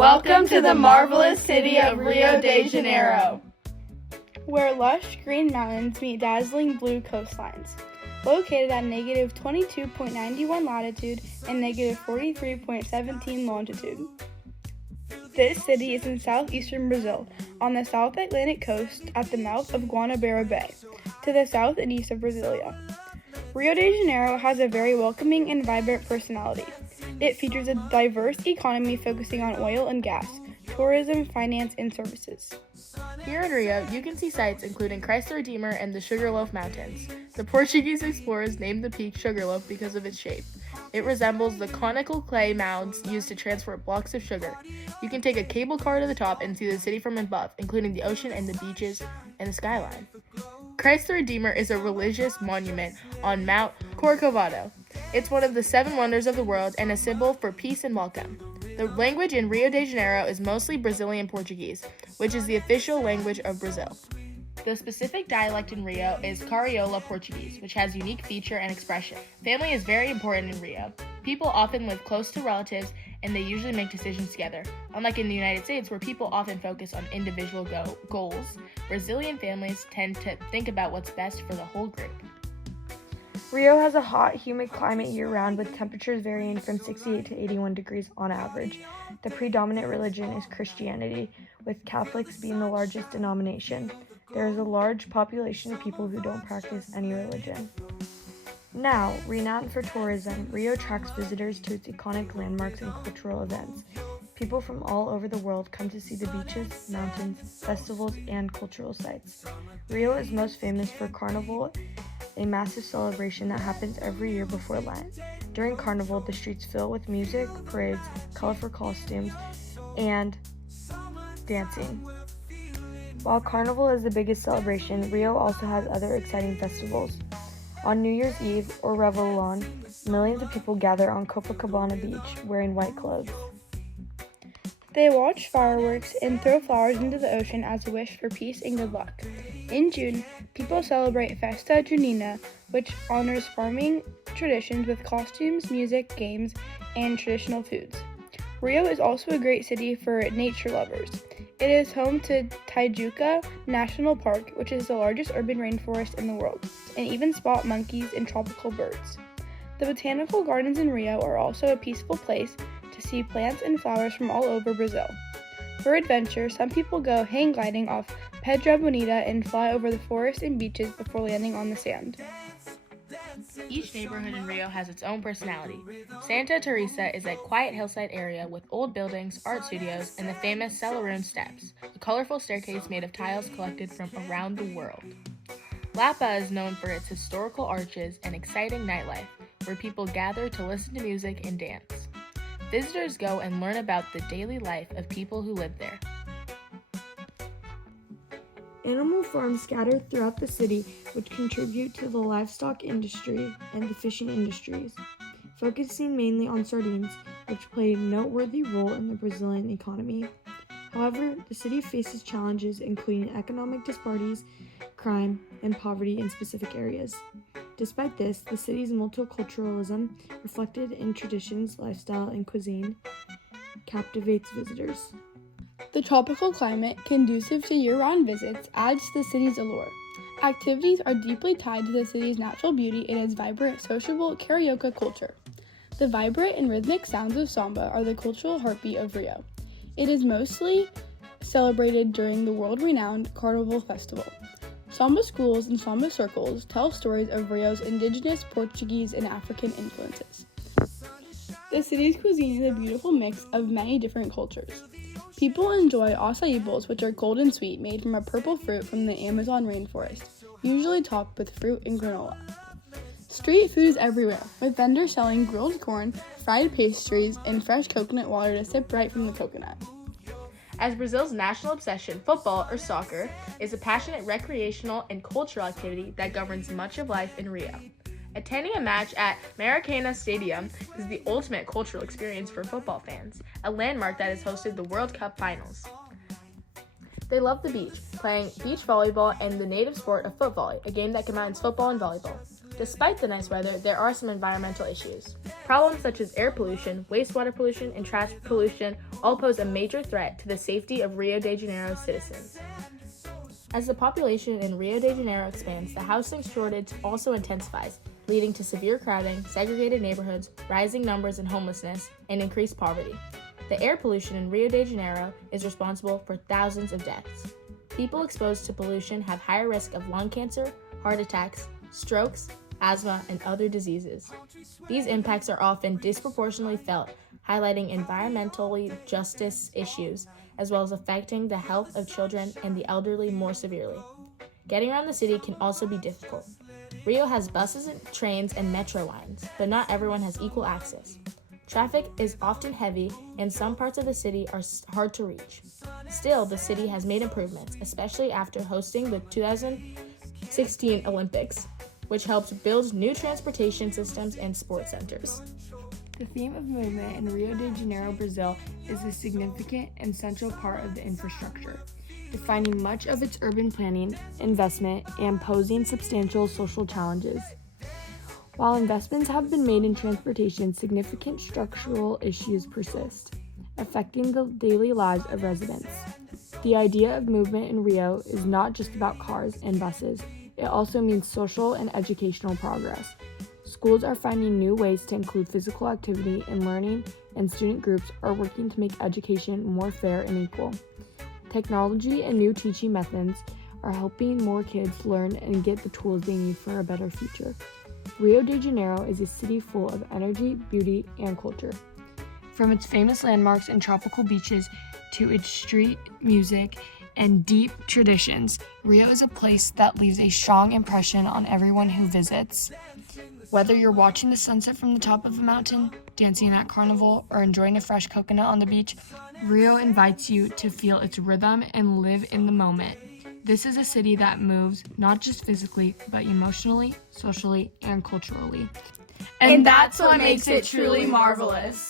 Welcome to the marvelous city of Rio de Janeiro, where lush green mountains meet dazzling blue coastlines. Located at negative 22.91 latitude and negative 43.17 longitude. This city is in southeastern Brazil, on the South Atlantic coast at the mouth of Guanabara Bay, to the south and east of Brasilia. Rio de Janeiro has a very welcoming and vibrant personality. It features a diverse economy focusing on oil and gas, tourism, finance, and services. Here in Rio, you can see sights including Christ the Redeemer and the Sugarloaf Mountains. The Portuguese explorers named the peak Sugarloaf because of its shape. It resembles the conical clay mounds used to transport blocks of sugar. You can take a cable car to the top and see the city from above, including the ocean and the beaches and the skyline. Christ the Redeemer is a religious monument on Mount Corcovado. It's one of the 7 wonders of the world and a symbol for peace and welcome. The language in Rio de Janeiro is mostly Brazilian Portuguese, which is the official language of Brazil. The specific dialect in Rio is Cariola Portuguese, which has unique feature and expression. Family is very important in Rio. People often live close to relatives, and they usually make decisions together. Unlike in the United States, where people often focus on individual goals, Brazilian families tend to think about what's best for the whole group. Rio has a hot, humid climate year-round with temperatures varying from 68 to 81 degrees on average. The predominant religion is Christianity, with Catholics being the largest denomination. There is a large population of people who don't practice any religion. Now, renowned for tourism, Rio attracts visitors to its iconic landmarks and cultural events. People from all over the world come to see the beaches, mountains, festivals, and cultural sites. Rio is most famous for Carnival, a massive celebration that happens every year before Lent. During Carnival, the streets fill with music, parades, colorful costumes, and dancing. While Carnival is the biggest celebration, Rio also has other exciting festivals. On New Year's Eve, or Réveillon, millions of people gather on Copacabana Beach wearing white clothes. They watch fireworks and throw flowers into the ocean as a wish for peace and good luck. In June, people celebrate Festa Junina, which honors farming traditions with costumes, music, games, and traditional foods. Rio is also a great city for nature lovers. It is home to Tijuca National Park, which is the largest urban rainforest in the world, and even spot monkeys and tropical birds. The botanical gardens in Rio are also a peaceful place to see plants and flowers from all over Brazil. For adventure, some people go hang gliding off Pedra Bonita and fly over the forest and beaches before landing on the sand. Each neighborhood in Rio has its own personality. Santa Teresa is a quiet hillside area with old buildings, art studios, and the famous Celarone Steps, a colorful staircase made of tiles collected from around the world. Lapa is known for its historical arches and exciting nightlife, where people gather to listen to music and dance. Visitors go and learn about the daily life of people who live there. Animal farms scattered throughout the city, which contribute to the livestock industry and the fishing industries, focusing mainly on sardines, which play a noteworthy role in the Brazilian economy. However, the city faces challenges including economic disparities, crime, and poverty in specific areas. Despite this, the city's multiculturalism, reflected in traditions, lifestyle, and cuisine, captivates visitors. The tropical climate, conducive to year-round visits, adds to the city's allure. Activities are deeply tied to the city's natural beauty and its vibrant, sociable karaoke culture. The vibrant and rhythmic sounds of samba are the cultural heartbeat of Rio. It is mostly celebrated during the world-renowned Carnival Festival. Samba schools and samba circles tell stories of Rio's indigenous, Portuguese, and African influences. The city's cuisine is a beautiful mix of many different cultures. People enjoy acai bowls, which are cold and sweet, made from a purple fruit from the Amazon rainforest, usually topped with fruit and granola. Street food is everywhere, with vendors selling grilled corn, fried pastries, and fresh coconut water to sip right from the coconut. As Brazil's national obsession, football, or soccer, is a passionate recreational and cultural activity that governs much of life in Rio. Attending a match at Maracanã Stadium is the ultimate cultural experience for football fans, a landmark that has hosted the World Cup finals. They love the beach, playing beach volleyball and the native sport of foot volley, a game that combines football and volleyball. Despite the nice weather, there are some environmental issues. Problems such as air pollution, wastewater pollution, and trash pollution all pose a major threat to the safety of Rio de Janeiro's citizens. As the population in Rio de Janeiro expands, the housing shortage also intensifies, leading to severe crowding, segregated neighborhoods, rising numbers in homelessness, and increased poverty. The air pollution in Rio de Janeiro is responsible for thousands of deaths. People exposed to pollution have higher risk of lung cancer, heart attacks, strokes, asthma, and other diseases. These impacts are often disproportionately felt, highlighting environmental justice issues, as well as affecting the health of children and the elderly more severely. Getting around the city can also be difficult. Rio has buses, and trains, and metro lines, but not everyone has equal access. Traffic is often heavy, and some parts of the city are hard to reach. Still, the city has made improvements, especially after hosting the 2016 Olympics, which helped build new transportation systems and sports centers. The theme of movement in Rio de Janeiro, Brazil, is a significant and central part of the infrastructure, defining much of its urban planning, investment, and posing substantial social challenges. While investments have been made in transportation, significant structural issues persist, affecting the daily lives of residents. The idea of movement in Rio is not just about cars and buses, it also means social and educational progress. Schools are finding new ways to include physical activity in learning, and student groups are working to make education more fair and equal. Technology and new teaching methods are helping more kids learn and get the tools they need for a better future. Rio de Janeiro is a city full of energy, beauty, and culture. From its famous landmarks and tropical beaches to its street music and deep traditions, Rio is a place that leaves a strong impression on everyone who visits. Whether you're watching the sunset from the top of a mountain, dancing at carnival, or enjoying a fresh coconut on the beach, Rio invites you to feel its rhythm and live in the moment. This is a city that moves not just physically, but emotionally, socially, and culturally. And that's what makes it truly marvelous.